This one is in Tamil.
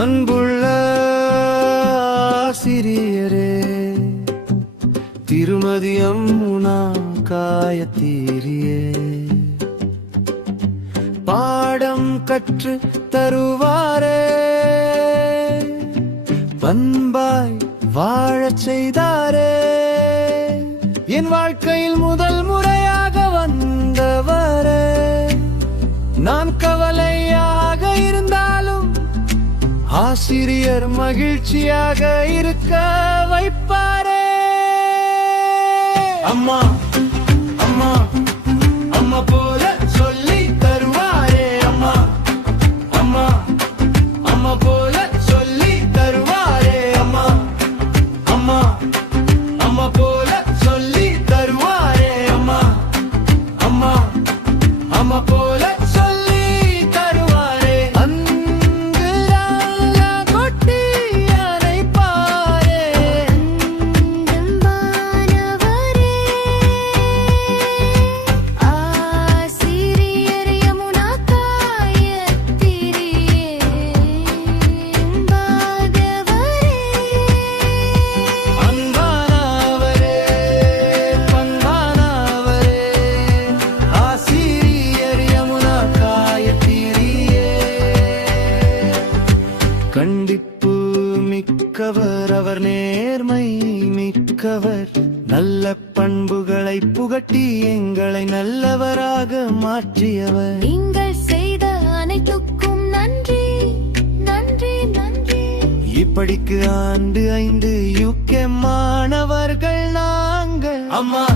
அன்புள்ள ஆசிரியரே, திருமதி அம்முனா காயத்தீரியே, பாடம் கற்று தருவாரே, பண்பாய் வாழச் செய்தாரே, என் வாழ்க்கையில் முதல் முறையாக வந்தவரே, நான் கவலையாக இருந்தாலும் ஆசிரியர் மகிழ்ச்சியாக இருக்க வைப்பாரே. அம்மா அம்மா அம்மா போல சொல்லி தருவாரே, அம்மா அம்மா அம்மா போல சொல்லி தருவாரே, அம்மா அம்மா அம்மா போல சொல்லி தருவாரே, அம்மா அம்மா அம்மா போல கண்டிப்பு மிக்கவர் அவர், நேர்மை மிக்கவர், நல்ல பண்புகளை புகட்டி எங்களை நல்லவராக மாற்றியவர். நீங்கள் செய்த அனைத்துக்கும் நன்றி நன்றி நன்றி. இப்படிக்கு ஆண்டு 5 UK மாணவர்கள் நாங்கள். அம்மா